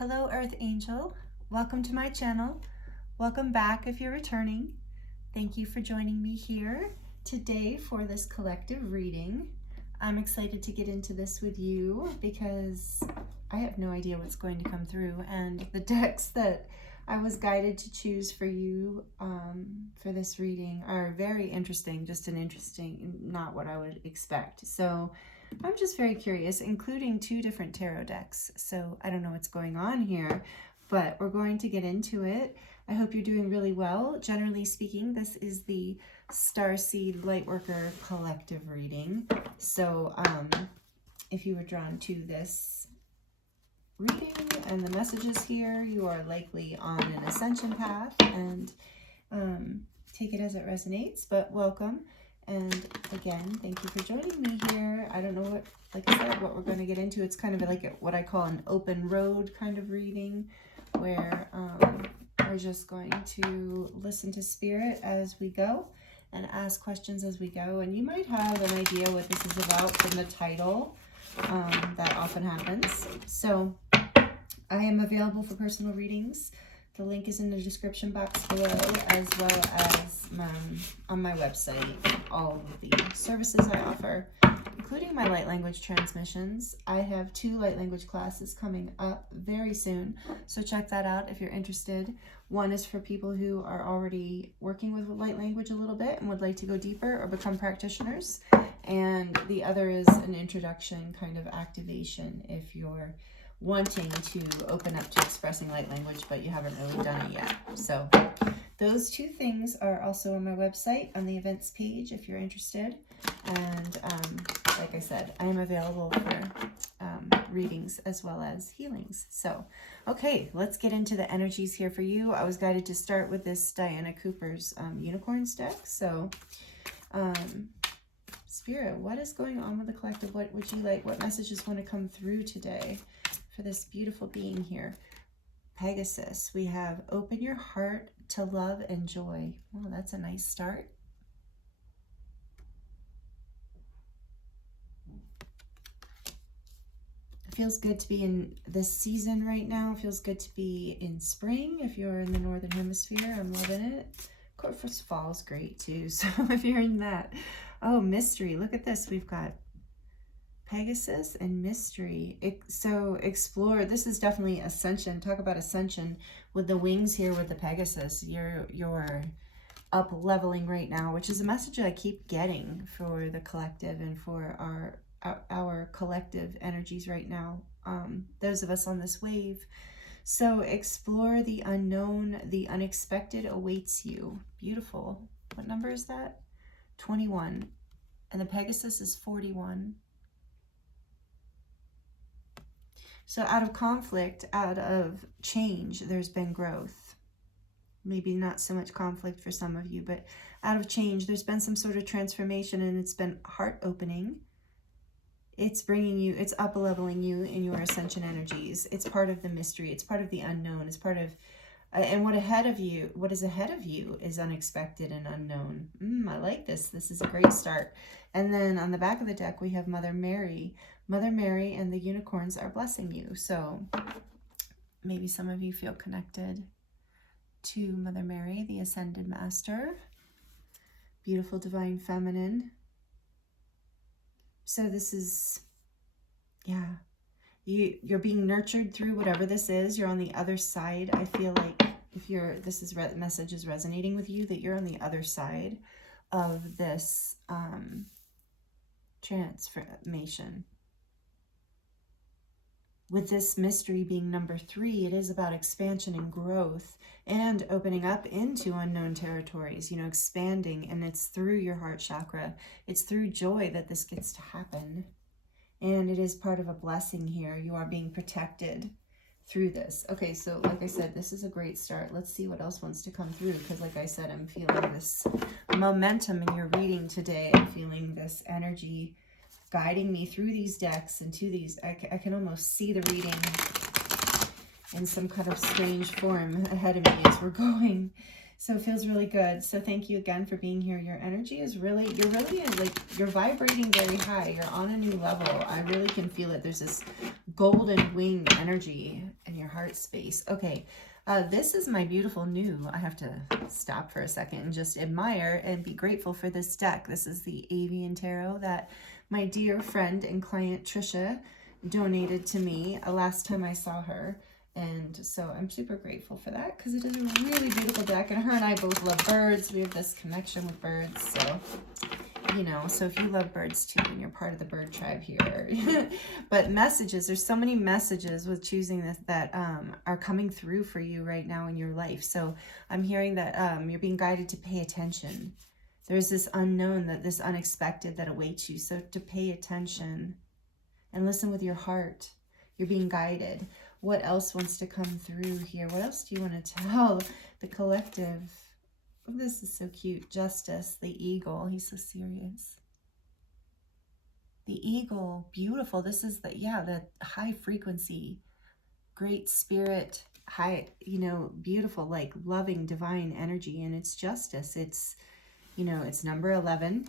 Hello, Earth Angel. Welcome to my channel. Welcome back if you're returning. Thank you for joining me here today for this collective reading. I'm excited to get into this with you because I have no idea what's going to come through, and the decks that I was guided to choose for you for this reading are very interesting, just an interesting, not what I would expect. So I'm just very curious, including 2 different tarot decks. So I don't know what's going on here, but we're going to get into it. I hope you're doing really well. Generally speaking, this is the Starseed Lightworker collective reading. So if you were drawn to this reading and the messages here, you are likely on an ascension path, and take it as it resonates, but welcome. And again, thank you for joining me here. I don't know what, like I said, what we're going to get into. It's kind of like what I call an open road kind of reading, where we're just going to listen to spirit as we go and ask questions as we go. And you might have an idea what this is about from the title. That often happens. So I am available for personal readings. The link is in the description box below, as well as on my website, all of the services I offer, including my light language transmissions. I have 2 light language classes coming up very soon, so check that out if you're interested. One is for people who are already working with light language a little bit and would like to go deeper or become practitioners, and the other is an introduction kind of activation if you're wanting to open up to expressing light language, but you haven't really done it yet. So those 2 things are also on my website on the events page if you're interested. And like I said, I am available for readings as well as healings. So, okay, let's get into the energies here for you. I was guided to start with this Diana Cooper's Unicorns deck. So, Spirit, what is going on with the collective? What would you like? What messages want to come through today for this beautiful being here? Pegasus, we have open your heart to love and joy. Oh, that's a nice start. It feels good to be in this season right now. It feels good to be in spring if you're in the Northern Hemisphere. I'm loving it. Of course, fall is great too. So if you're in that. Oh, mystery. Look at this. We've got Pegasus and mystery. So explore. This is definitely ascension. Talk about ascension with the wings here with the Pegasus. You're up leveling right now, which is a message I keep getting for the collective and for our collective energies right now. Those of us on this wave. So explore the unknown. The unexpected awaits you. Beautiful. What number is that? 21. And the Pegasus is 41. So out of conflict, out of change, there's been growth. Maybe not so much conflict for some of you, but out of change, there's been some sort of transformation, and it's been heart opening. It's bringing you, it's up leveling you in your ascension energies. It's part of the mystery. It's part of the unknown. It's part of, and what is ahead of you is unexpected and unknown. I like this. This is a great start. And then on the back of the deck, we have Mother Mary. Mother Mary and the unicorns are blessing you. So maybe some of you feel connected to Mother Mary, the Ascended Master. Beautiful Divine Feminine. So this is, yeah, you're being nurtured through whatever this is. You're on the other side. I feel like if this message is resonating with you, that you're on the other side of this transformation. With this mystery being number 3, it is about expansion and growth and opening up into unknown territories, expanding, and it's through your heart chakra. It's through joy that this gets to happen. And it is part of a blessing here. You are being protected through this. Okay, so like I said, this is a great start. Let's see what else wants to come through, because like I said, I'm feeling this momentum in your reading today. I'm feeling this energy guiding me through these decks and to these. I can almost see the reading in some kind of strange form ahead of me as we're going. So it feels really good. So thank you again for being here. Your energy is really, you're vibrating very high. You're on a new level. I really can feel it. There's this golden wing energy, and your heart space. Okay, this is my beautiful new, I have to stop for a second and just admire and be grateful for this deck. This is the Avian Tarot that my dear friend and client Trisha donated to me last time I saw her. And so I'm super grateful for that because it is a really beautiful deck. And her and I both love birds. We have this connection with birds. So, you know, so if you love birds too, and you're part of the bird tribe here. But messages, there's so many messages with choosing this that are coming through for you right now in your life. So I'm hearing that you're being guided to pay attention. There's this unknown, that this unexpected that awaits you. So to pay attention and listen with your heart. You're being guided. What else wants to come through here? What else do you want to tell the collective? Oh, this is so cute. Justice, the eagle. He's so serious. The eagle, beautiful. This is the, yeah, the high frequency, great spirit, high, you know, beautiful, like loving, divine energy. And it's justice. It's, you know, it's number 11.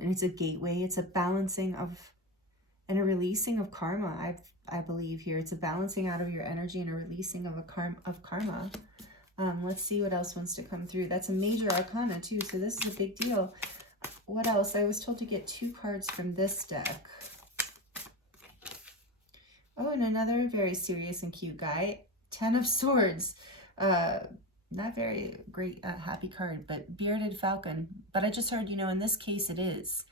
And it's a gateway. It's a balancing of, and a releasing of karma. I believe here. It's a balancing out of your energy and a releasing of karma. Let's see what else wants to come through. That's a major arcana too, so this is a big deal. What else? I was told to get 2 cards from this deck. Oh, and another very serious and cute guy. 10 of Swords. Not very great, happy card, but Bearded Falcon. But I just heard, you know, in this case it is.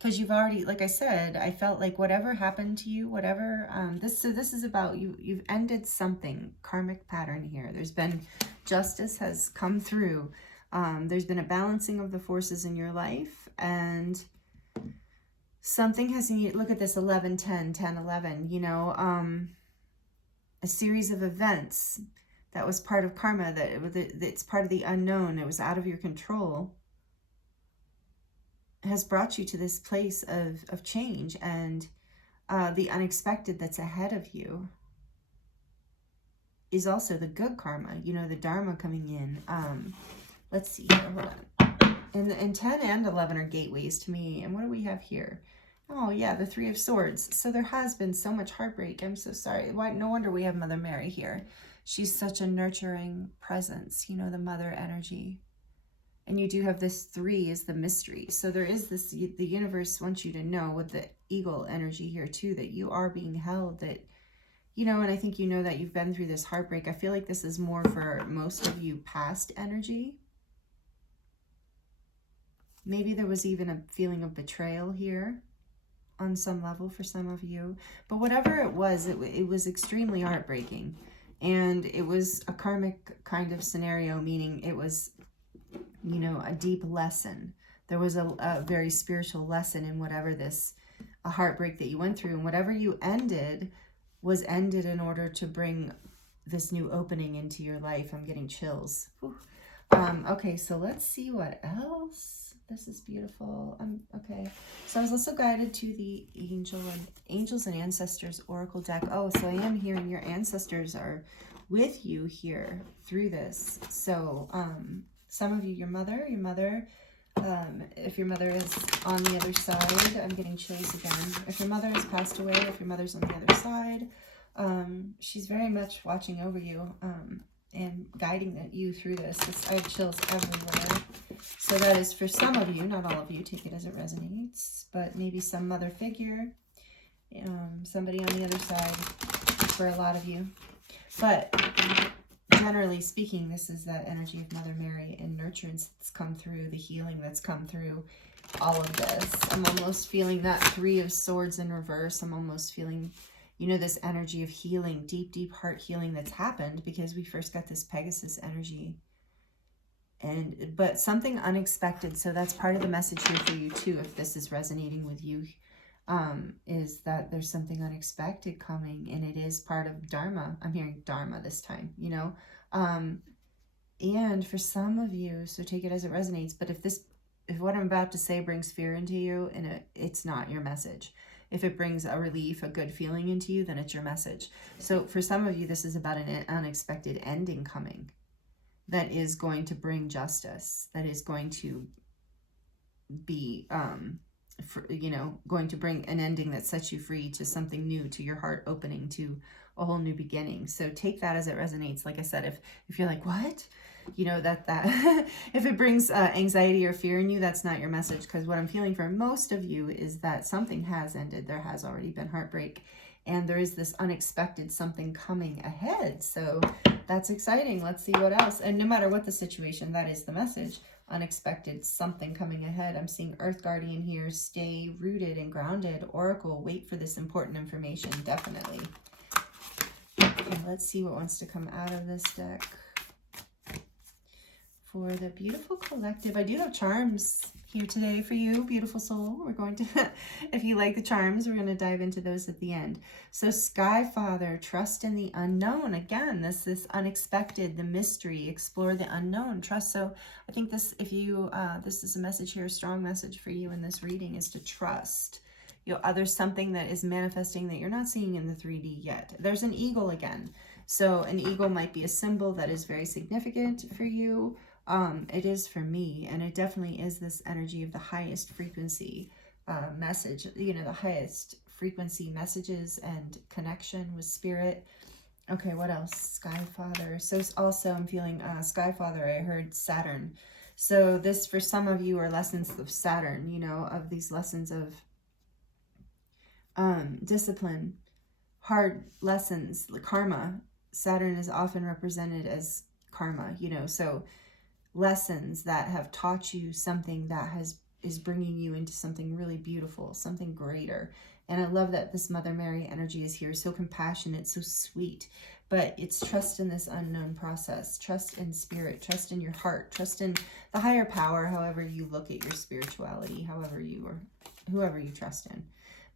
Because you've already, like I said, I felt like whatever happened to you, whatever, this is about you've ended something, karmic pattern here. There's been, justice has come through. There's been a balancing of the forces in your life, and something has, look at this, 11, 10, 10, 11, you know, a series of events that was part of karma, it's part of the unknown, it was out of your control, has brought you to this place of change, and the unexpected that's ahead of you is also the good karma, you know, the dharma coming in. Let's see here, hold on. And 10 and 11 are gateways to me. And what do we have here? Oh yeah, the 3 of Swords. So there has been so much heartbreak. I'm so sorry. Why? No wonder we have Mother Mary here. She's such a nurturing presence, you know, the mother energy. And you do have this 3 is the mystery. So there is this, the universe wants you to know with the eagle energy here too, that you are being held, that, you know, and I think you know that you've been through this heartbreak. I feel like this is more for most of you past energy. Maybe there was even a feeling of betrayal here on some level for some of you. But whatever it was extremely heartbreaking. And it was a karmic kind of scenario, meaning it was, you know, a deep lesson. There was a very spiritual lesson in whatever this, a heartbreak that you went through, and whatever you ended was ended in order to bring this new opening into your life. I'm getting chills. Okay, so let's see what else. This is beautiful. Okay, so I was also guided to the Angels and Ancestors Oracle deck. Oh, so I am hearing your ancestors are with you here through this. So some of you, your mother, if your mother is on the other side, I'm getting chills again. If your mother has passed away, if your mother's on the other side, she's very much watching over you and guiding you through this. I have chills everywhere. So that is for some of you, not all of you, take it as it resonates, but maybe some mother figure, somebody on the other side for a lot of you. But generally speaking, this is that energy of Mother Mary and nurturance that's come through, the healing that's come through all of this. I'm almost feeling that 3 of Swords in reverse. I'm almost feeling, you know, this energy of healing, deep, deep heart healing that's happened because we first got this Pegasus energy. But something unexpected. So that's part of the message here for you too, if this is resonating with you, is that there's something unexpected coming, and it is part of Dharma. I'm hearing Dharma this time, you know, and for some of you, so take it as it resonates. But if what I'm about to say brings fear into you, and it's not your message. If it brings a relief, a good feeling into you, then it's your message. So for some of you, this is about an unexpected ending coming that is going to bring justice, that is going to be you know, going to bring an ending that sets you free to something new, to your heart opening to a whole new beginning. So take that as it resonates. Like I said, if you're like, what? You know, that if it brings anxiety or fear in you, that's not your message. Because what I'm feeling for most of you is that something has ended. There has already been heartbreak. And there is this unexpected something coming ahead. So that's exciting. Let's see what else. And no matter what the situation, that is the message. Unexpected something coming ahead. I'm seeing Earth Guardian here. Stay rooted and grounded. Oracle, wait for this important information. Definitely. Okay, let's see what wants to come out of this deck. For the beautiful collective, I do have charms here today for you, beautiful soul. We're going to, if you like the charms, we're going to dive into those at the end. So Sky Father, trust in the unknown. Again, this unexpected, the mystery, explore the unknown, trust. So I think this, if you, this is a message here, a strong message for you in this reading is to trust. You know, there's something that is manifesting that you're not seeing in the 3D yet. There's an eagle again. So an eagle might be a symbol that is very significant for you. It is for me, and it definitely is this energy of the highest frequency message, you know, the highest frequency messages and connection with spirit. Okay, what else? Sky Father. So also I'm feeling Sky Father, I heard Saturn. So this for some of you are lessons of Saturn, you know, of these lessons of discipline, hard lessons, karma. Saturn is often represented as karma, you know, so lessons that have taught you something that is bringing you into something really beautiful, something greater. And I love that this Mother Mary energy is here, so compassionate, so sweet. But it's trust in this unknown process, trust in spirit, trust in your heart, trust in the higher power, however you look at your spirituality, however you or whoever you trust in.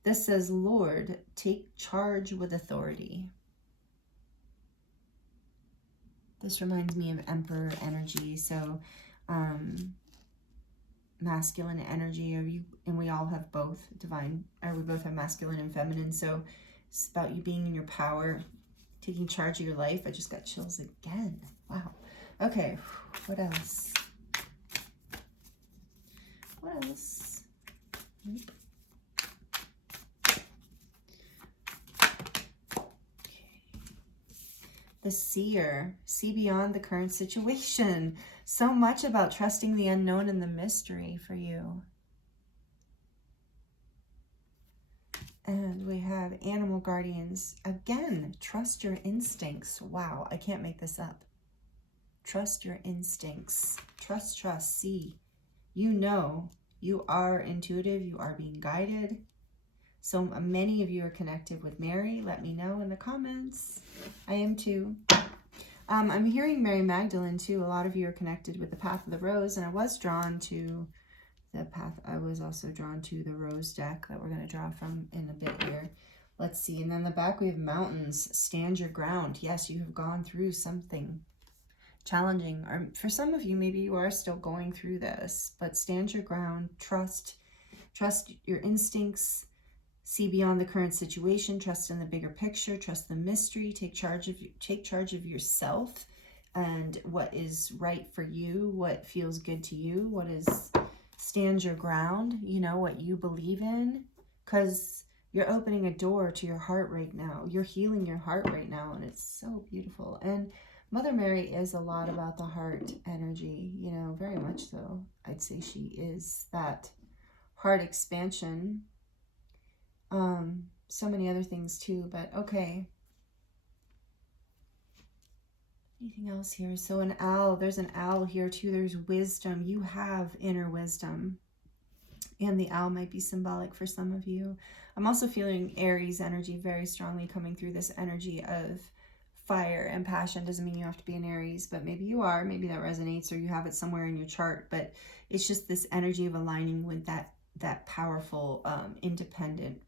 This says, Lord, take charge with authority. This reminds me of Emperor energy, so masculine energy, and we all have both divine, or we both have masculine and feminine, so it's about you being in your power, taking charge of your life. I just got chills again. Wow. Okay, what else? What else? Nope. The seer, see beyond the current situation. So much about trusting the unknown and the mystery for you. And we have animal guardians. Again, trust your instincts. Wow, I can't make this up. Trust your instincts. Trust, see. You know, you are intuitive, you are being guided. So many of you are connected with Mary. Let me know in the comments. I am too. I'm hearing Mary Magdalene too. A lot of you are connected with the Path of the Rose, and I was drawn to the path. I was also drawn to the Rose deck that we're going to draw from in a bit here. Let's see. And then the back we have mountains. Stand your ground. Yes, you have gone through something challenging, or for some of you, maybe you are still going through this, but stand your ground. Trust your instincts. See beyond the current situation, trust in the bigger picture, trust the mystery, take charge of yourself and what is right for you, what feels good to you, what is stand your ground, you know, what you believe in, because you're opening a door to your heart right now. You're healing your heart right now, and it's so beautiful. And Mother Mary is a lot about the heart energy, you know, very much so. I'd say she is that heart expansion. So many other things too, but okay. Anything else here? So an owl, there's an owl here too. There's wisdom. You have inner wisdom. And the owl might be symbolic for some of you. I'm also feeling Aries energy very strongly coming through, this energy of fire and passion. Doesn't mean you have to be an Aries, but maybe you are. Maybe that resonates, or you have it somewhere in your chart. But it's just this energy of aligning with that powerful, independent,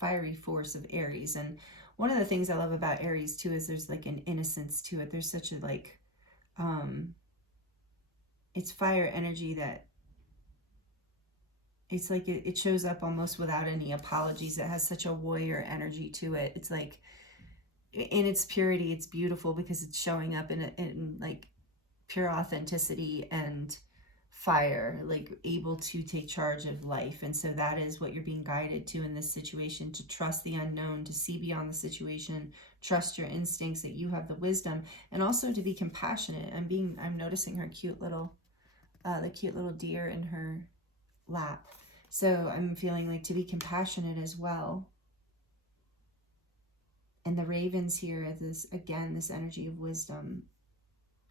fiery force of Aries. And one of the things I love about Aries too is there's like an innocence to it. There's such a like it's fire energy that it's like it shows up almost without any apologies. It has such a warrior energy to it. It's like in its purity, it's beautiful because it's showing up in like pure authenticity and fire, like able to take charge of life. And so that is what you're being guided to in this situation, to trust the unknown, to see beyond the situation, trust your instincts, that you have the wisdom, and also to be compassionate. I'm noticing her cute little, the cute little deer in her lap. So I'm feeling like to be compassionate as well. And the ravens here are this, again, this energy of wisdom.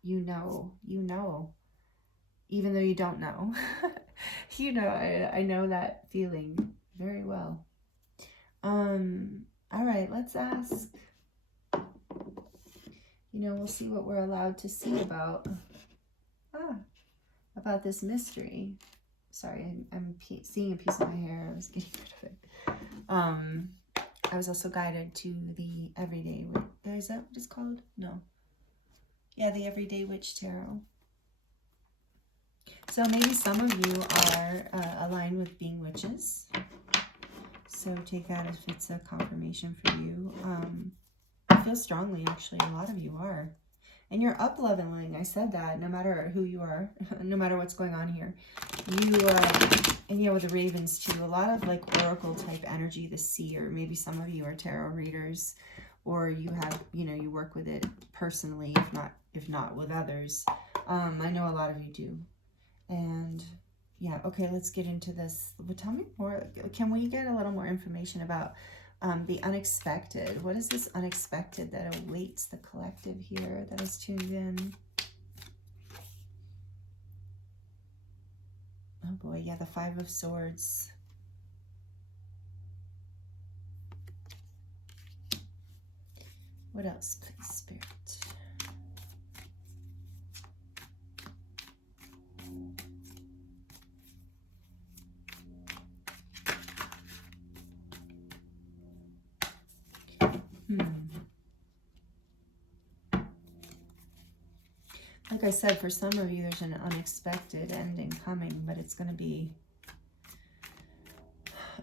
You know, even though you don't know. You know, I know that feeling very well. All right, let's ask. You know, we'll see what we're allowed to see about this mystery. Sorry, I'm seeing a piece of my hair. I was getting rid of it. I was also guided to the Everyday Witch. Is that what it's called? No. Yeah, the Everyday Witch Tarot. So maybe some of you are aligned with being witches. So take that if it's a confirmation for you. I feel strongly, actually, a lot of you are. And you're up-leveling. I said that, no matter who you are, no matter what's going on here. And yeah, with the ravens too, a lot of like oracle type energy, the seer. Maybe some of you are tarot readers, or you have, you know, you work with it personally, if not with others. I know a lot of you do. And yeah, okay, let's get into this. But tell me more. Can we get a little more information about the unexpected? What is this unexpected that awaits the collective here that is tuned in? Oh boy, yeah, the Five of Swords. What else, please, Spirit? Like I said, for some of you, there's an unexpected ending coming, but it's going to be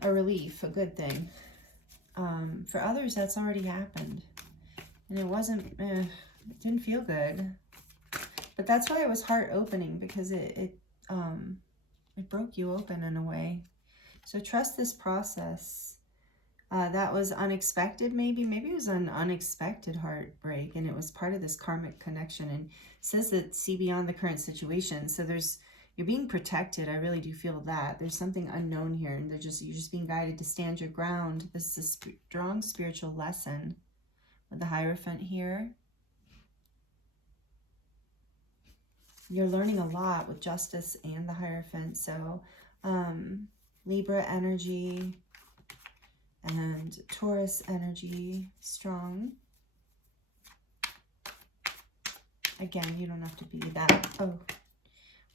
a relief, a good thing. For others, that's already happened. And it didn't feel good. But that's why it was heart-opening, because it broke you open in a way. So trust this process. That was unexpected, maybe. Maybe it was an unexpected heartbreak, and it was part of this karmic connection. And it says that see beyond the current situation. So you're being protected. I really do feel that. There's something unknown here, and you're just being guided to stand your ground. This is a strong spiritual lesson with the Hierophant here. You're learning a lot with Justice and the Hierophant. So Libra energy and Taurus energy, strong. Again, you don't have to be that. Oh,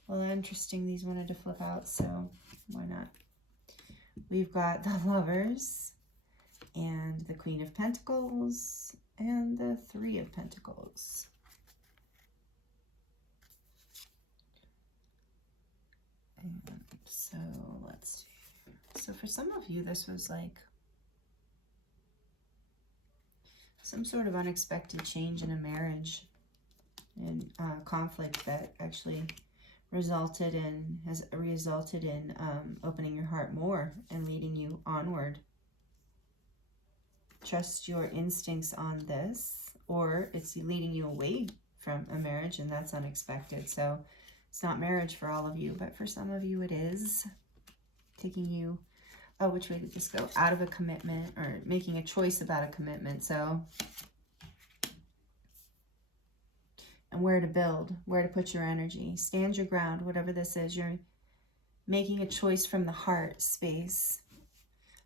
well, interesting. These wanted to flip out, so why not? We've got the Lovers and the Queen of Pentacles and the Three of Pentacles. And so let's see. So for some of you, this was like some sort of unexpected change in a marriage and conflict that actually has resulted in opening your heart more and leading you onward. Trust your instincts on this, or it's leading you away from a marriage, and that's unexpected. So it's not marriage for all of you, but for some of you it is. Taking you, oh, which way did this go? Out of a commitment, or making a choice about a commitment. So, and where to build, where to put your energy. Stand your ground, whatever this is. You're making a choice from the heart space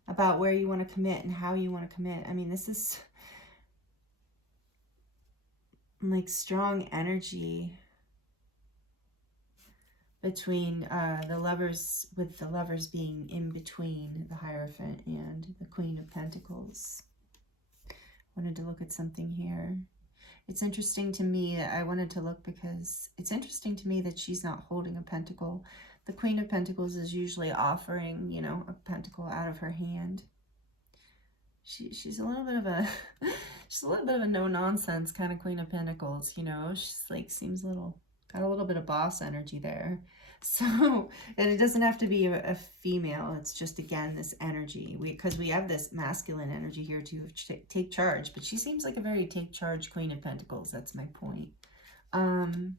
about where you want to commit and how you want to commit. I mean, this is like strong energy between the Lovers, with the Lovers being in between the Hierophant and the Queen of Pentacles. Wanted to look at something here. It's interesting to me, I wanted to look because it's interesting to me that she's not holding a pentacle. The Queen of Pentacles is usually offering, you know, a pentacle out of her hand. She's a little bit of a she's a little bit of a no-nonsense kind of Queen of Pentacles, you know. She's like, seems got a little bit of boss energy there. So, and it doesn't have to be a female. It's just, again, this energy. Because we have this masculine energy here to take charge. But she seems like a very take charge Queen of Pentacles. That's my point. And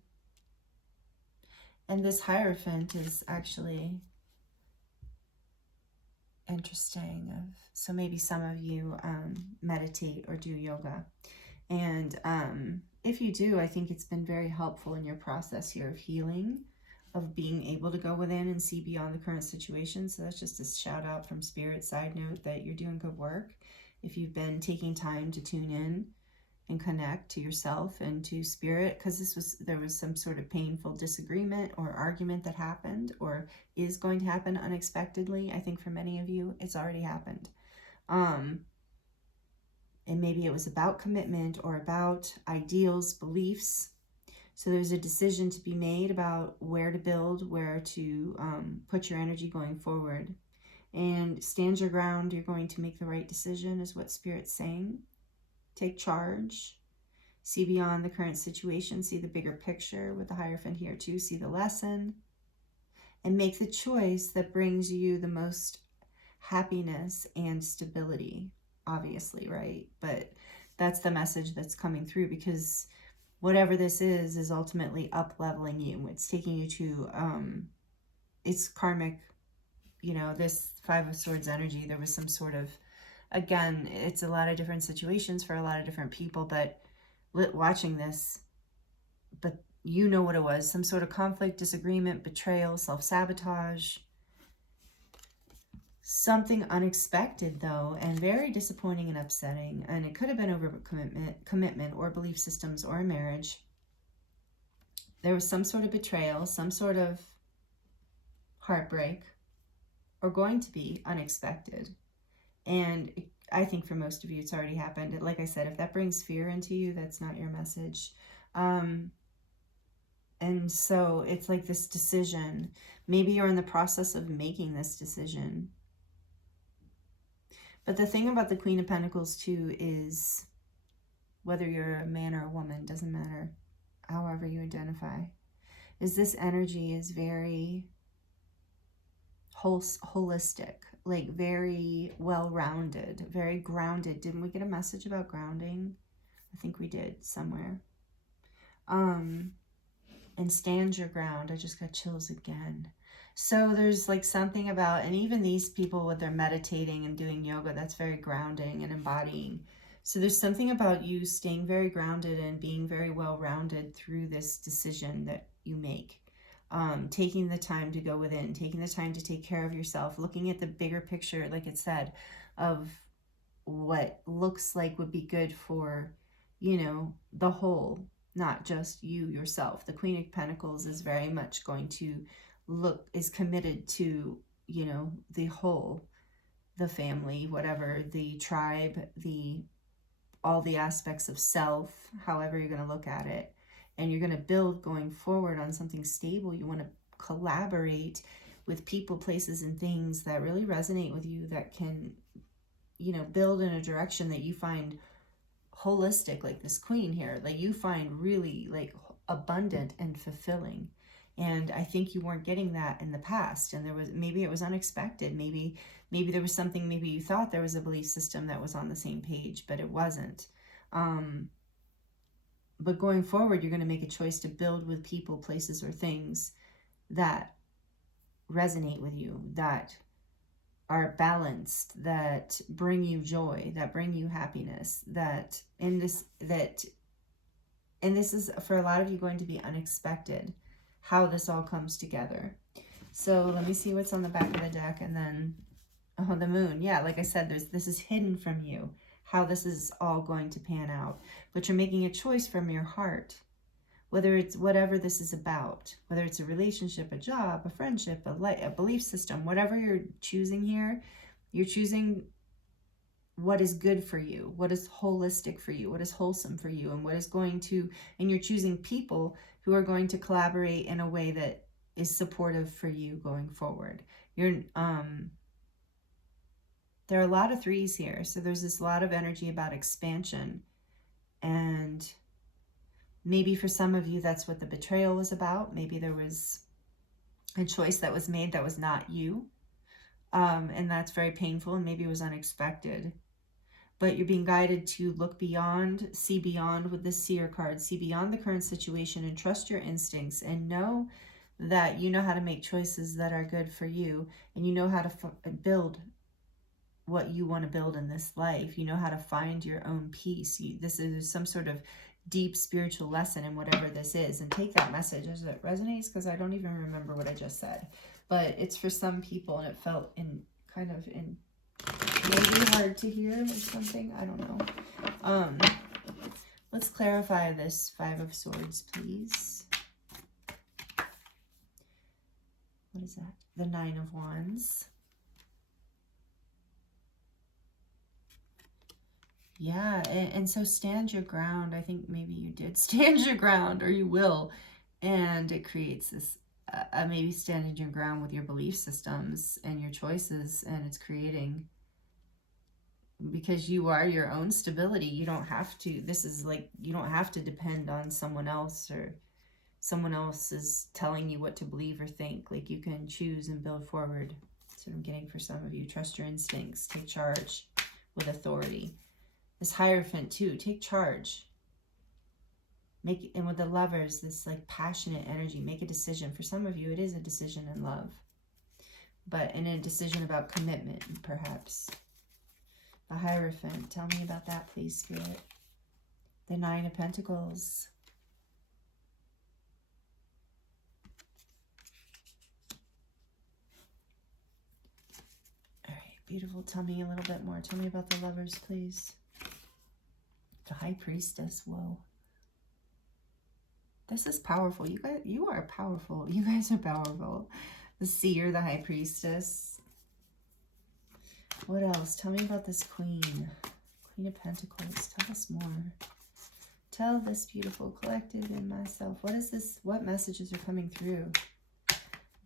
this Hierophant is actually interesting. So maybe some of you meditate or do yoga. And if you do, I think it's been very helpful in your process here of healing, of being able to go within and see beyond the current situation. So that's just a shout out from Spirit. Side note that you're doing good work. If you've been taking time to tune in and connect to yourself and to Spirit, because there was some sort of painful disagreement or argument that happened or is going to happen unexpectedly. I think for many of you, it's already happened. And maybe it was about commitment or about ideals, beliefs. So there's a decision to be made about where to build, where to put your energy going forward. And stand your ground. You're going to make the right decision is what Spirit's saying. Take charge. See beyond the current situation. See the bigger picture with the Hierophant here too. See the lesson. And make the choice that brings you the most happiness and stability. Obviously, right? But that's the message that's coming through, because whatever this is ultimately up-leveling you. It's taking you to, it's karmic, you know, this Five of Swords energy. There was some sort of, again, it's a lot of different situations for a lot of different people, but watching this, but you know what it was. Some sort of conflict, disagreement, betrayal, self-sabotage. Something unexpected, though, and very disappointing and upsetting. And it could have been over commitment or belief systems or a marriage. There was some sort of betrayal, some sort of heartbreak, or going to be unexpected. And I think for most of you, it's already happened. Like I said, if that brings fear into you, that's not your message. And so it's like this decision. Maybe you're in the process of making this decision. But the thing about the Queen of Pentacles too is, whether you're a man or a woman, doesn't matter, however you identify, is this energy is very holistic, like very well-rounded, very grounded. Didn't we get a message about grounding? I think we did somewhere. And stand your ground. I just got chills again. So there's like something about, and even these people with their meditating and doing yoga, that's very grounding and embodying. So there's something about you staying very grounded and being very well-rounded through this decision that you make. Taking the time to go within, taking the time to take care of yourself, looking at the bigger picture, like it said, of what looks like would be good for, you know, the whole, not just you yourself. The Queen of Pentacles is very much going to is committed to, you know, the whole, the family, whatever, the tribe, all the aspects of self, however you're going to look at it. And you're going to build going forward on something stable. You want to collaborate with people, places, and things that really resonate with you, that can, you know, build in a direction that you find holistic, like this Queen here, like you find really like abundant and fulfilling. And I think you weren't getting that in the past. And maybe it was unexpected. Maybe there was something, maybe you thought there was a belief system that was on the same page, but it wasn't. But going forward, you're going to make a choice to build with people, places, or things that resonate with you, that are balanced, that bring you joy, that bring you happiness, and this is for a lot of you going to be unexpected, how this all comes together. So let me see what's on the back of the deck, and then, oh, the Moon. Yeah, like I said, this is hidden from you, how this is all going to pan out. But you're making a choice from your heart, whether it's whatever this is about, whether it's a relationship, a job, a friendship, a belief system, whatever you're choosing here, you're choosing what is good for you, what is holistic for you, what is wholesome for you, and what is going to, and you're choosing people who are going to collaborate in a way that is supportive for you going forward. There are a lot of threes here, so there's this lot of energy about expansion. And maybe for some of you, that's what the betrayal was about. Maybe there was a choice that was made that was not you. And that's very painful, and maybe it was unexpected. But you're being guided to look beyond, see beyond with the seer card, see beyond the current situation and trust your instincts and know that you know how to make choices that are good for you, and you know how to build what you want to build in this life. You know how to find your own peace. This is some sort of deep spiritual lesson in whatever this is, and take that message as it resonates, because I don't even remember what I just said, but it's for some people, and it felt in maybe hard to hear or something. I don't know. Let's clarify this Five of Swords, please. What is that? The Nine of Wands. Yeah, and so stand your ground. I think maybe you did stand your ground, or you will. And it creates this, maybe standing your ground with your belief systems and your choices, and it's creating, because you are your own stability. You don't have to, this is like, you don't have to depend on someone else, or someone else is telling you what to believe or think. Like, you can choose and build forward. That's what I'm getting for some of you. Trust your instincts. Take charge with authority. This Hierophant too, take charge. And with the Lovers, this like passionate energy, make a decision. For some of you, it is a decision in love, but in a decision about commitment, perhaps. The Hierophant, tell me about that, please, Spirit. The Nine of Pentacles. All right, beautiful. Tell me a little bit more. Tell me about the Lovers, please. The High Priestess, whoa. This is powerful. You are powerful. You guys are powerful. The Seer, the High Priestess. What else? Tell me about this Queen. Queen of Pentacles. Tell us more. Tell this beautiful collective and myself. What is this? What messages are coming through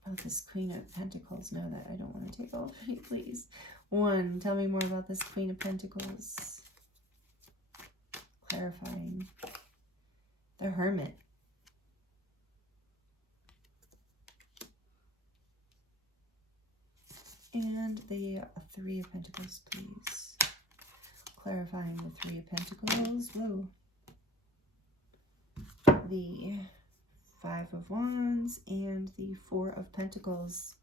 about this Queen of Pentacles? No, that I don't want to take all of it, please. One, tell me more about this Queen of Pentacles. Clarifying. The Hermit. And the Three of Pentacles, please. Clarifying the Three of Pentacles. Whoa. The Five of Wands and the Four of Pentacles.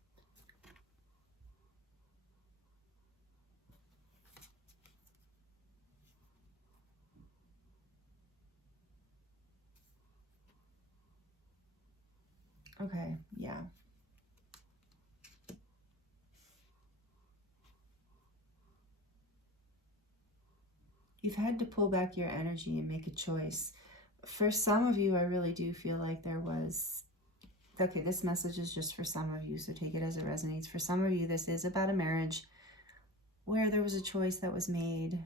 Okay, yeah. You've had to pull back your energy and make a choice. For some of you, I really do feel like there was... Okay, this message is just for some of you, so take it as it resonates. For some of you, this is about a marriage where there was a choice that was made.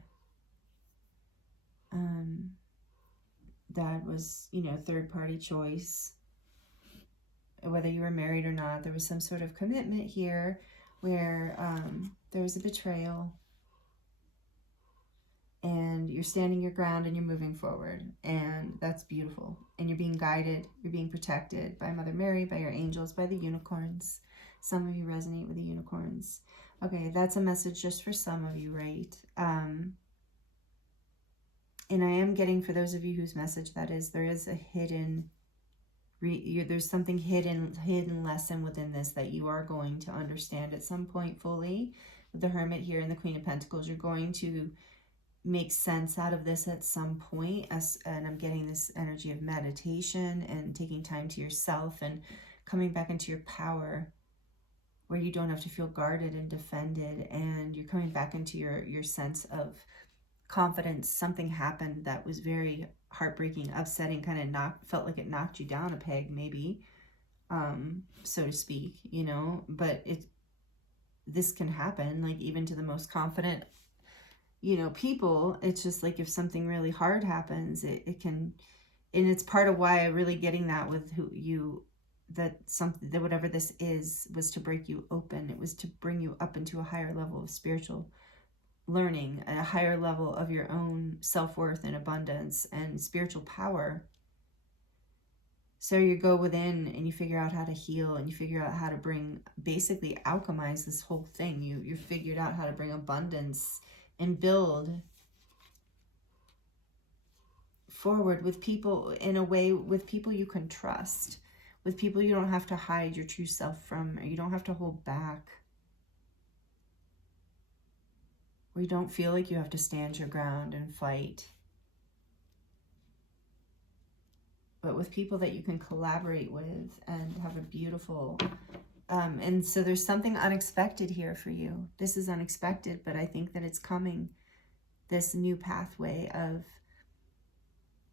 That was, you know, third-party choice. Whether you were married or not, there was some sort of commitment here where there was a betrayal. And you're standing your ground and you're moving forward, and that's beautiful. And you're being guided, you're being protected by Mother Mary, by your angels, by the unicorns. Some of you resonate with the unicorns. Okay, that's a message just for some of you, right? And I am getting, for those of you whose message that is, there is a hidden, there's something hidden lesson within this that you are going to understand at some point fully. With the Hermit here and the Queen of Pentacles, you're going to make sense out of this at some point. And I'm getting this energy of meditation and taking time to yourself and coming back into your power, where you don't have to feel guarded and defended, and you're coming back into your sense of confidence. Something happened that was very heartbreaking, upsetting, kind of felt like it knocked you down a peg, maybe, so to speak, you know. But this can happen, like, even to the most confident, you know, people. It's just like, if something really hard happens, it can, and it's part of why I'm really getting that with that whatever this is was to break you open. It was to bring you up into a higher level of spiritual learning, a higher level of your own self-worth and abundance and spiritual power. So you go within and you figure out how to heal, and you figure out how to bring, basically alchemize this whole thing. You figured out how to bring abundance and build forward with people in a way, with people you can trust, with people you don't have to hide your true self from, or you don't have to hold back, where you don't feel like you have to stand your ground and fight, but with people that you can collaborate with and have a beautiful, and so there's something unexpected here for you. This is unexpected, but I think that it's coming, this new pathway of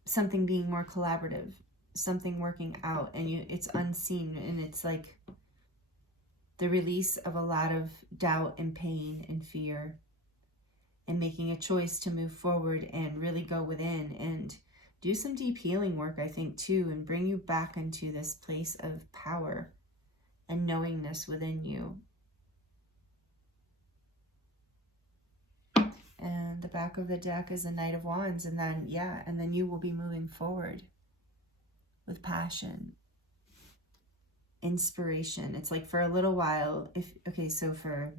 something being more collaborative, something working out, and it's unseen, and it's like the release of a lot of doubt and pain and fear, and making a choice to move forward and really go within and do some deep healing work, I think, too, and bring you back into this place of power and knowingness within you. And the back of the deck is the Knight of Wands, and then, yeah, and then you will be moving forward with passion, inspiration. It's like for a little while, so for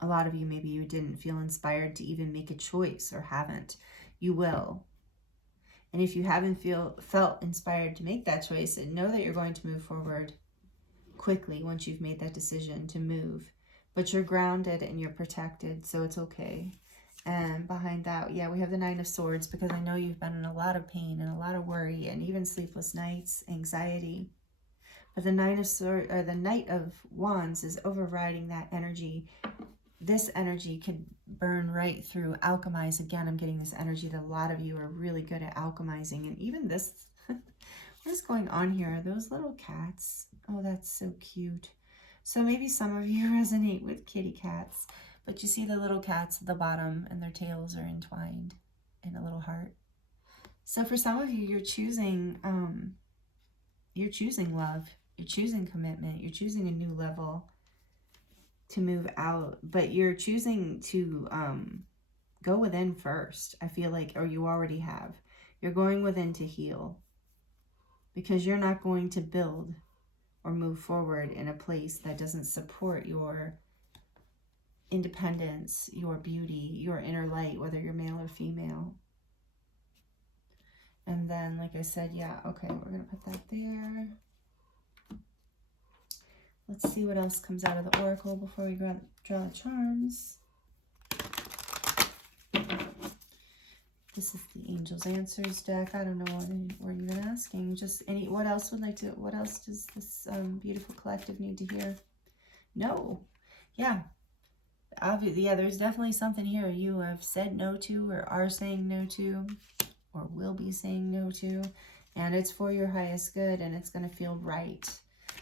a lot of you, maybe you didn't feel inspired to even make a choice, or haven't. You will. And if you haven't felt inspired to make that choice, know that you're going to move forward quickly once you've made that decision to move. But you're grounded and you're protected, so it's okay. And behind that, yeah, we have the Nine of Swords, because I know you've been in a lot of pain and a lot of worry and even sleepless nights, anxiety. But the Nine of Swords, or the Knight of Wands, is overriding that energy. This energy could burn right through, alchemize. Again, I'm getting this energy that a lot of you are really good at alchemizing. And even this, what is going on here? Are those little cats? Oh, that's so cute. So maybe some of you resonate with kitty cats, but you see the little cats at the bottom and their tails are entwined in a little heart. So for some of you, you're choosing love, you're choosing commitment, you're choosing a new level to move out, but you're choosing to go within first, I feel like, or you already have. You're going within to heal, because you're not going to build or move forward in a place that doesn't support your independence, your beauty, your inner light, whether you're male or female. And then, like I said, yeah, okay, we're going to put that there. Let's see what else comes out of the Oracle before we draw the charms. This is the Angels Answers deck. I don't know what you're even asking. Just what else does this beautiful collective need to hear? No. Yeah. Obviously, yeah, there's definitely something here you have said no to, or are saying no to, or will be saying no to. And it's for your highest good, and it's going to feel right.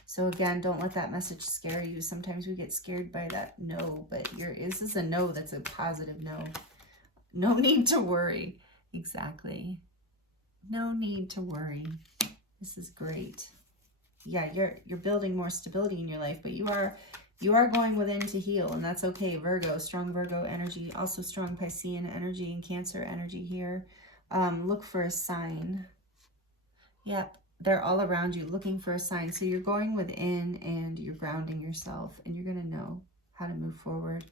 So again, don't let that message scare you. Sometimes we get scared by that no, but this is a no that's a positive no. No need to worry. Exactly. No need to worry. This is great. Yeah, you're building more stability in your life, but you are going within to heal, and that's okay. Virgo, strong Virgo energy, also strong Piscean energy and Cancer energy here. Look for a sign. Yep, they're all around you looking for a sign. So you're going within and you're grounding yourself, and you're going to know how to move forward.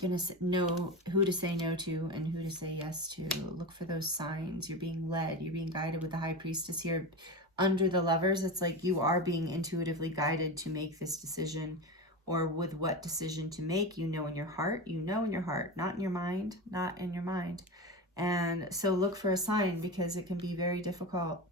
You're going to know who to say no to and who to say yes to. Look for those signs. You're being led. You're being guided with the High Priestess here. Under the Lovers, it's like you are being intuitively guided to make this decision, or with what decision to make. You know in your heart. You know in your heart, not in your mind. Not in your mind. And so look for a sign, because it can be very difficult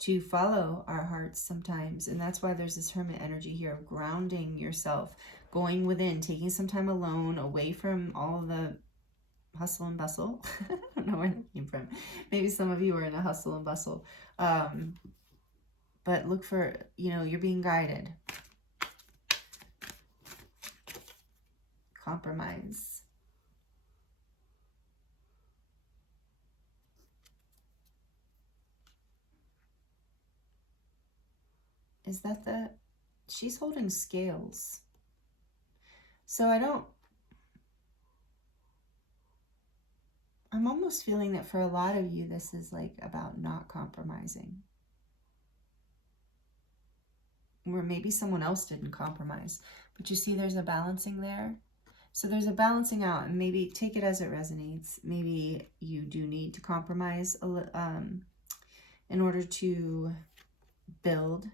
to follow our hearts sometimes. And that's why there's this Hermit energy here of grounding yourself, going within, taking some time alone, away from all the hustle and bustle. I don't know where that came from. Maybe some of you are in a hustle and bustle. But look for, you're being guided. Compromise. Is that she's holding scales. So I'm I'm almost feeling that for a lot of you, this is like about not compromising. Or maybe someone else didn't compromise. But you see there's a balancing there. So there's a balancing out, and maybe take it as it resonates. Maybe you do need to compromise in order to build.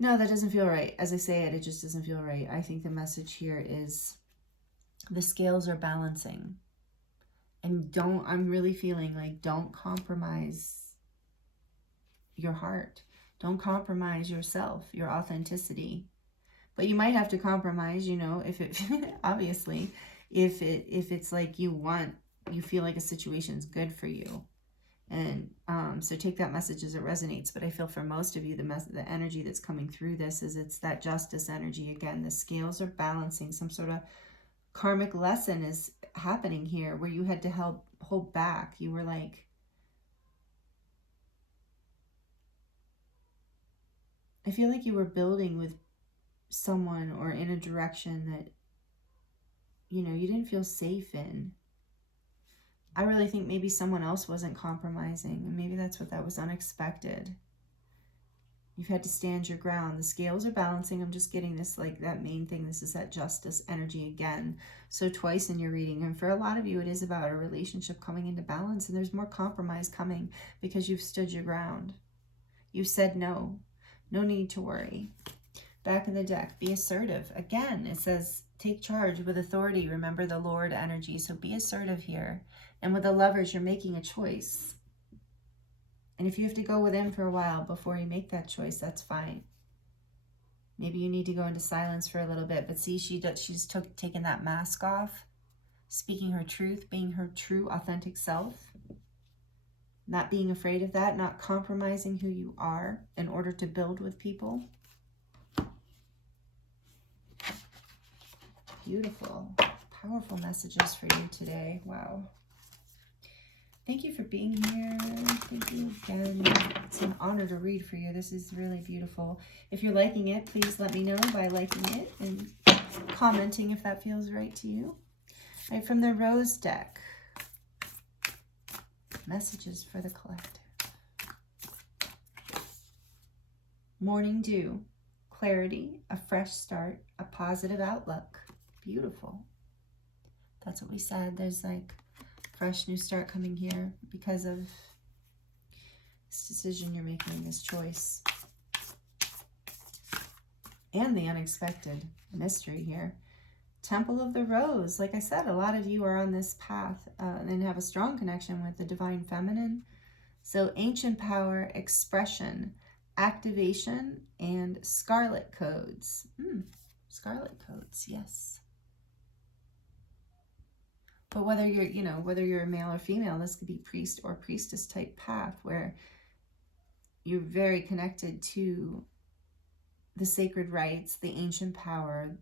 No, that doesn't feel right. As I say it, it just doesn't feel right. I think the message here is the scales are balancing. And I'm really feeling like don't compromise your heart. Don't compromise yourself, your authenticity. But you might have to compromise, you know, if it, obviously, if it's like you feel like a situation's good for you. And so take that message as it resonates. But I feel for most of you, the energy that's coming through this is it's that justice energy. Again, the scales are balancing. Some sort of karmic lesson is happening here where you had to hold back. You were like, I feel like you were building with someone or in a direction that, you know, you didn't feel safe in. I really think maybe someone else wasn't compromising, and maybe that's what that was unexpected. You've had to stand your ground. The scales are balancing. I'm just getting this, like that main thing. This is that justice energy again. So twice in your reading. And for a lot of you, it is about a relationship coming into balance, and there's more compromise coming because you've stood your ground. You've said no. No need to worry. Back in the deck, be assertive. Again, it says take charge with authority. Remember the Lord energy. So be assertive here. And with the Lovers, you're making a choice. And if you have to go within for a while before you make that choice, that's fine. Maybe you need to go into silence for a little bit. But see, she's taken that mask off, speaking her truth, being her true, authentic self. Not being afraid of that, not compromising who you are in order to build with people. Beautiful, powerful messages for you today. Wow. Thank you for being here. Thank you again. It's an honor to read for you. This is really beautiful. If you're liking it, please let me know by liking it and commenting if that feels right to you. All right, from the Rose deck, messages for the collective. Morning dew, clarity, a fresh start, a positive outlook. Beautiful. That's what we said. There's like fresh new start coming here because of this decision you're making, this choice. And the unexpected mystery here. Temple of the Rose. Like I said, a lot of you are on this path and have a strong connection with the Divine Feminine. So ancient power, expression, activation, and scarlet codes. Scarlet codes, yes. But whether you're a male or female, this could be priest or priestess type path where you're very connected to the sacred rites, the ancient power.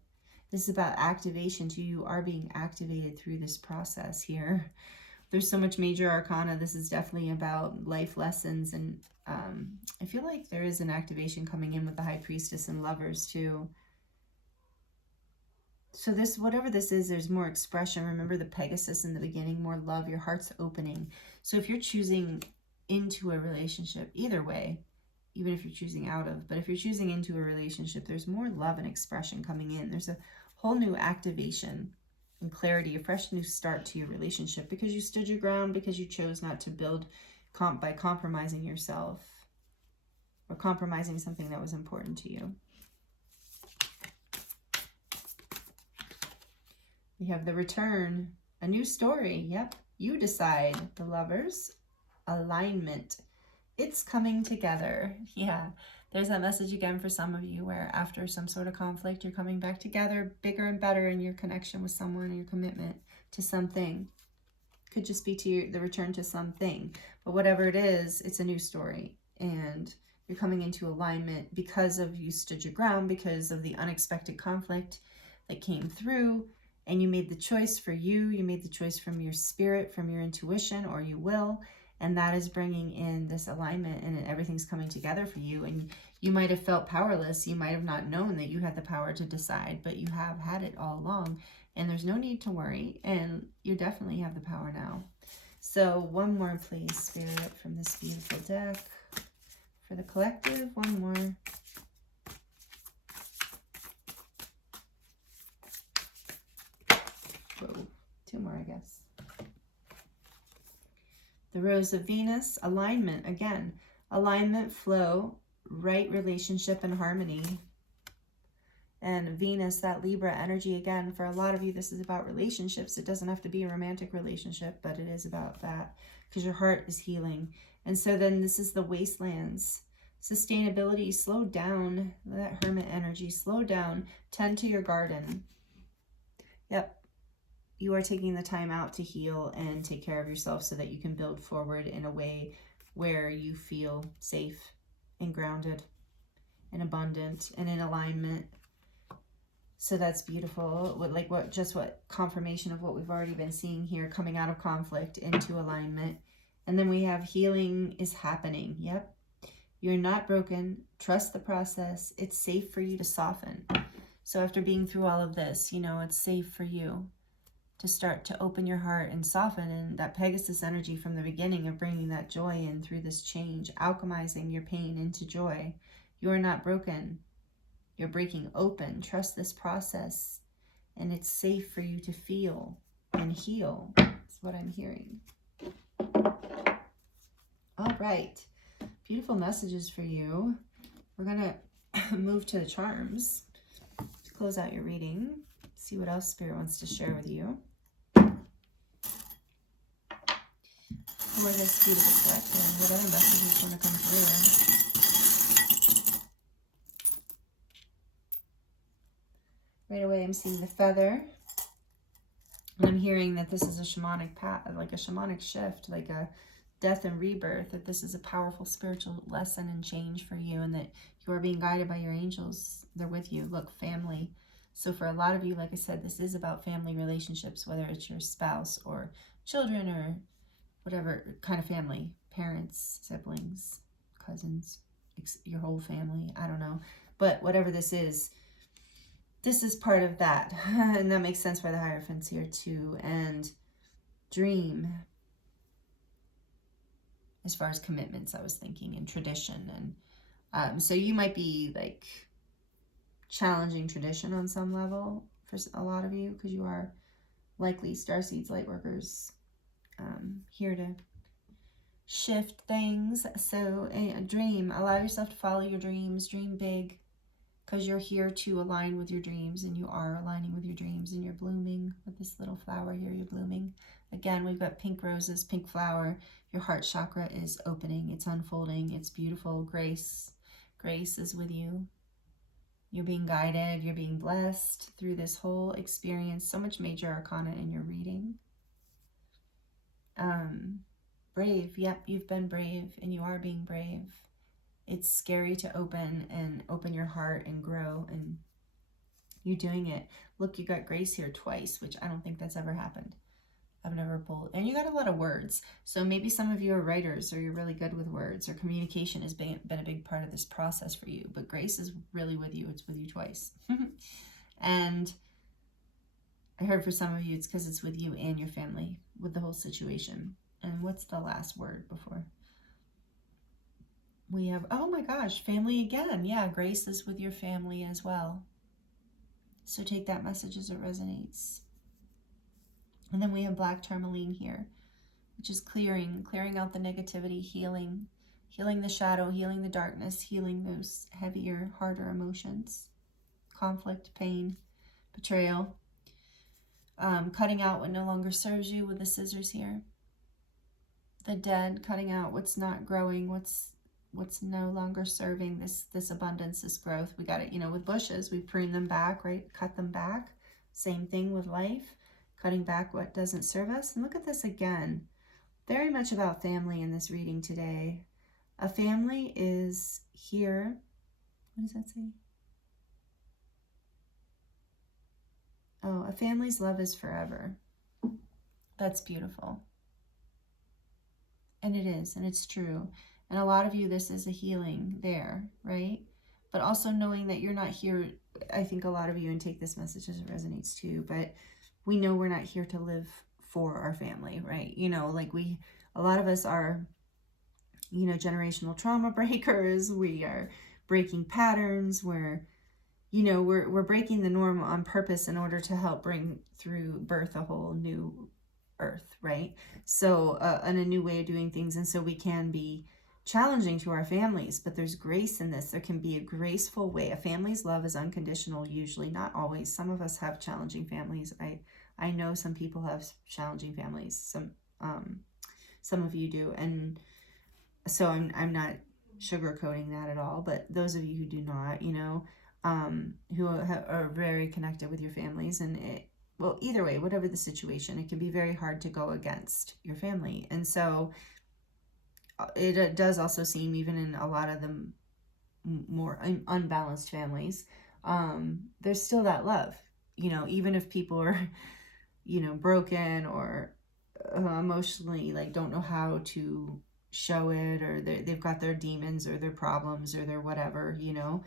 This is about activation too. You are being activated through this process here. There's so much major arcana. This is definitely about life lessons. And I feel like there is an activation coming in with the High Priestess and Lovers too. So this, whatever this is, there's more expression. Remember the Pegasus in the beginning, more love, your heart's opening. So if you're choosing into a relationship, either way, even if you're choosing out of, but if you're choosing into a relationship, there's more love and expression coming in. There's a whole new activation and clarity, a fresh new start to your relationship because you stood your ground, because you chose not to build by compromising yourself or compromising something that was important to you. We have the Return, a new story. Yep, you decide. The Lovers, alignment. It's coming together. Yeah, there's that message again for some of you where after some sort of conflict, you're coming back together bigger and better in your connection with someone and your commitment to something. Could just be to the return to something. But whatever it is, it's a new story. And you're coming into alignment because of you stood your ground, because of the unexpected conflict that came through. And you made the choice for you. You made the choice from your spirit, from your intuition, or you will. And that is bringing in this alignment, and everything's coming together for you. And you might have felt powerless. You might have not known that you had the power to decide, but you have had it all along. And there's no need to worry. And you definitely have the power now. So one more, please, Spirit, from this beautiful deck. For the collective, one more. Whoa, two more, I guess. The Rose of Venus, alignment, again. Alignment, flow, right relationship, and harmony. And Venus, that Libra energy, again, for a lot of you, this is about relationships. It doesn't have to be a romantic relationship, but it is about that because your heart is healing. And so then this is the wastelands. Sustainability, slow down. That Hermit energy, slow down. Tend to your garden. Yep. You are taking the time out to heal and take care of yourself so that you can build forward in a way where you feel safe and grounded and abundant and in alignment. So that's beautiful. What confirmation of what we've already been seeing here, coming out of conflict into alignment. And then we have healing is happening. Yep. You're not broken. Trust the process. It's safe for you to soften. So after being through all of this, you know, it's safe for you to start to open your heart and soften. And that Pegasus energy from the beginning of bringing that joy in through this change, alchemizing your pain into joy. You are not broken. You're breaking open. Trust this process. And it's safe for you to feel and heal. That's what I'm hearing. All right. Beautiful messages for you. We're going to move to the charms to close out your reading. See what else Spirit wants to share with you. For this beautiful collection, what other messages want to come through? Right away, I'm seeing the feather. And I'm hearing that this is a shamanic path, like a shamanic shift, like a death and rebirth, that this is a powerful spiritual lesson and change for you, and that you are being guided by your angels. They're with you. Look, family. So for a lot of you, like I said, this is about family relationships, whether it's your spouse or children or whatever kind of family, parents, siblings, cousins, your whole family, I don't know. But whatever this is part of that. And that makes sense for the Hierophants here too. And dream, as far as commitments, I was thinking, and tradition. And so you might be like challenging tradition on some level for a lot of you, because you are likely starseeds, light workers, here to shift things. So dream, allow yourself to follow your dreams, dream big, because you're here to align with your dreams, and you are aligning with your dreams, and you're blooming with this little flower here. You're blooming. Again, we've got pink roses, pink flower. Your heart chakra is opening. It's unfolding. It's beautiful. Grace is with you. You're being guided. You're being blessed through this whole experience. So much major arcana in your reading. Brave. Yep, you've been brave, and you are being brave. It's scary to open your heart and grow, and you're doing it. Look, you got Grace here twice, which I don't think that's ever happened. I've never pulled. And you got a lot of words. So maybe some of you are writers, or you're really good with words, or communication has been a big part of this process for you. But Grace is really with you. It's with you twice. And I heard for some of you, it's because it's with you and your family, with the whole situation. And what's the last word before? We have, oh my gosh, family again. Yeah, Grace is with your family as well. So take that message as it resonates. And then we have black tourmaline here, which is clearing out the negativity, healing the shadow, healing the darkness, healing those heavier, harder emotions, conflict, pain, betrayal, cutting out what no longer serves you with the scissors here. The dead, cutting out what's not growing, what's no longer serving this abundance, this growth. We got it, with bushes, we prune them back, right? Cut them back. Same thing with life, cutting back what doesn't serve us. And look at this again. Very much about family in this reading today. A family is here. What does that say? Oh, a family's love is forever. That's beautiful. And it is, and it's true. And a lot of you, this is a healing there, right? But also knowing that you're not here, I think a lot of you, and take this message as it resonates too, but we know we're not here to live for our family, right? You know, like a lot of us are, you know, generational trauma breakers. We are breaking patterns. We're breaking the norm on purpose in order to help bring through birth a whole new earth, right? So, and a new way of doing things. And so we can be challenging to our families, but there's grace in this. There can be a graceful way. A family's love is unconditional, usually, not always. Some of us have challenging families. I know some people have challenging families. Some of you do. And so I'm not sugarcoating that at all, but those of you who do not, you know, who are very connected with your families, and well, either way, whatever the situation, it can be very hard to go against your family. And so it does also seem, even in a lot of the more unbalanced families, there's still that love, you know, even if people are, you know, broken or emotionally, like, don't know how to show it, or they've got their demons or their problems or their whatever, you know,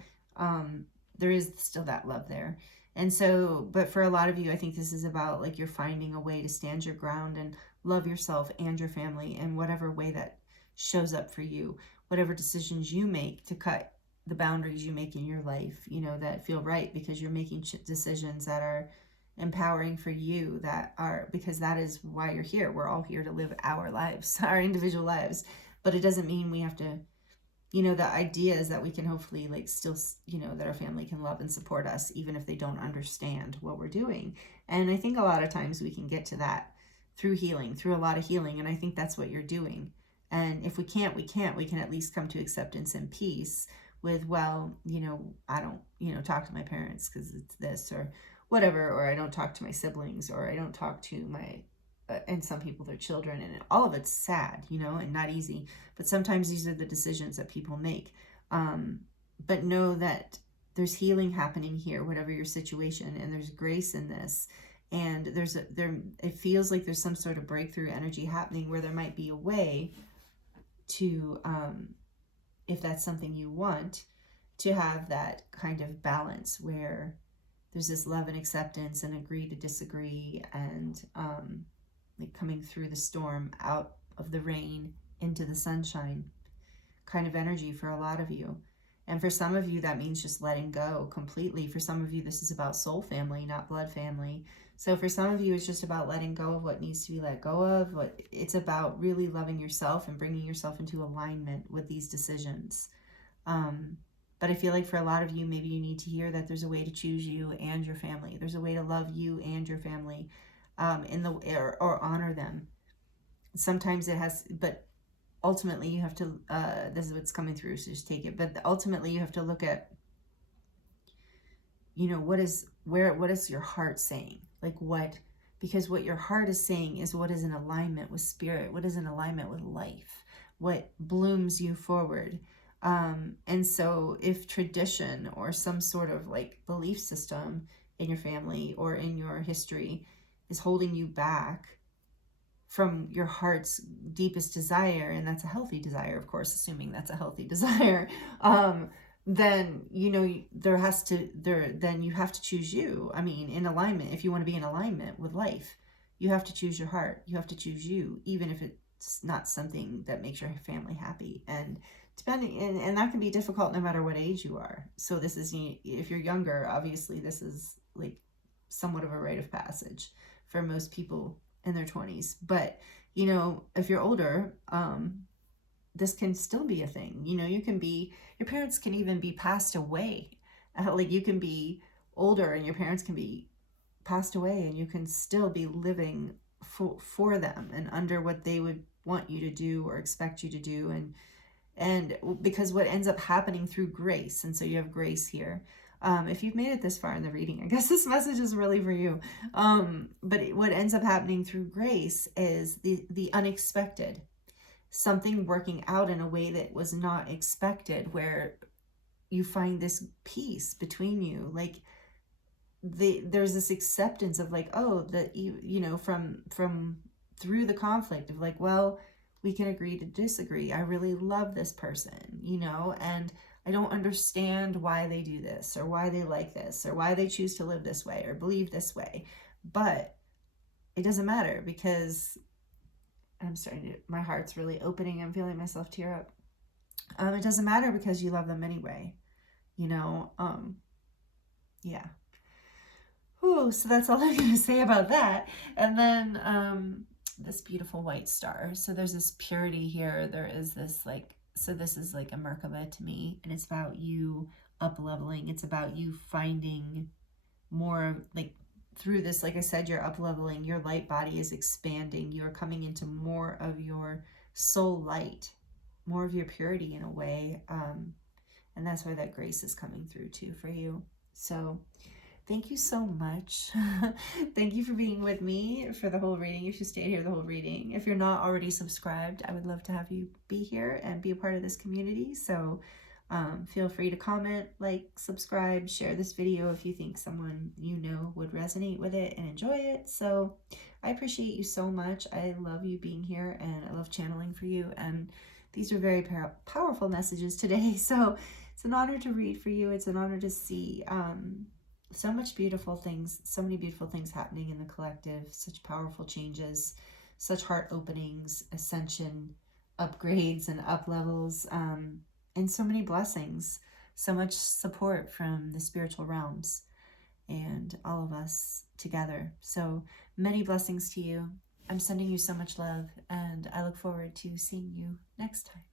there is still that love there. And so, but for a lot of you, I think this is about, like, you're finding a way to stand your ground and love yourself and your family in whatever way that shows up for you, whatever decisions you make to cut the boundaries you make in your life, you know, that feel right, because you're making decisions that are empowering for you, that are, because that is why you're here. We're all here to live our lives, our individual lives. But it doesn't mean we have to, you know, the idea is that we can hopefully, like, still, you know, that our family can love and support us even if they don't understand what we're doing. And I think a lot of times we can get to that through healing, through a lot of healing. And I think that's what you're doing. And if we can't, we can at least come to acceptance and peace with, well, you know, I don't, you know, talk to my parents because it's this or whatever, or I don't talk to my siblings, or I don't talk to my, and some people, their children, and all of it's sad, you know, and not easy. But sometimes these are the decisions that people make. But know that there's healing happening here, whatever your situation, and there's grace in this. And it feels like there's some sort of breakthrough energy happening where there might be a way to, if that's something you want, to have that kind of balance where there's this love and acceptance and agree to disagree, and like coming through the storm, out of the rain into the sunshine kind of energy for a lot of you. And for some of you, that means just letting go completely. For some of you, this is about soul family, not blood family. So for some of you, it's just about letting go of what needs to be let go of. It's about really loving yourself and bringing yourself into alignment with these decisions. But I feel like for a lot of you, maybe you need to hear that there's a way to choose you and your family. There's a way to love you and your family, or honor them. Sometimes it has, but ultimately you have to, this is what's coming through, so just take it. But ultimately you have to look at, you know, what is your heart saying? Because what your heart is saying is what is in alignment with spirit, what is in alignment with life, what blooms you forward. And so if tradition or some sort of, like, belief system in your family or in your history is holding you back from your heart's deepest desire, and that's a healthy desire, of course, assuming that's a healthy desire, then, you know, then you have to choose you. I mean, in alignment, if you want to be in alignment with life, you have to choose your heart. You have to choose you, even if it's not something that makes your family happy. And and that can be difficult no matter what age you are. So this is, if you're younger, obviously this is like somewhat of a rite of passage for most people in their 20s. But, you know, if you're older, this can still be a thing. You know, your parents can even be passed away. Like, you can be older and your parents can be passed away, and you can still be living for them and under what they would want you to do or expect you to do. And because what ends up happening through grace, and so you have grace here. If you've made it this far in the reading, I guess this message is really for you. But what ends up happening through grace is the unexpected, something working out in a way that was not expected, where you find this peace between you. Like, there's this acceptance of, like, oh, that you know, from through the conflict of, like, well, we can agree to disagree. I really love this person, you know, and I don't understand why they do this or why they like this or why they choose to live this way or believe this way. But it doesn't matter because my heart's really opening. I'm feeling myself tear up. It doesn't matter because you love them anyway, you know. Yeah. Whew, so that's all I'm going to say about that. And then this beautiful white star. So there's this purity here. There is this like, so this is like a Merkaba to me, and it's about you up leveling. It's about you finding more, like through this, like I said, you're up leveling, your light body is expanding, you're coming into more of your soul light, more of your purity in a way. And that's why that grace is coming through too for you. So thank you so much. Thank you for being with me for the whole reading. If you stayed here the whole reading. If you're not already subscribed, I would love to have you be here and be a part of this community. So feel free to comment, like, subscribe, share this video if you think someone you know would resonate with it and enjoy it. So I appreciate you so much. I love you being here, and I love channeling for you. And these are very powerful messages today. So it's an honor to read for you. It's an honor to see so much beautiful things, so many beautiful things happening in the collective, such powerful changes, such heart openings, ascension, upgrades and up levels, and so many blessings, so much support from the spiritual realms and all of us together. So many blessings to you. I'm sending you so much love, and I look forward to seeing you next time.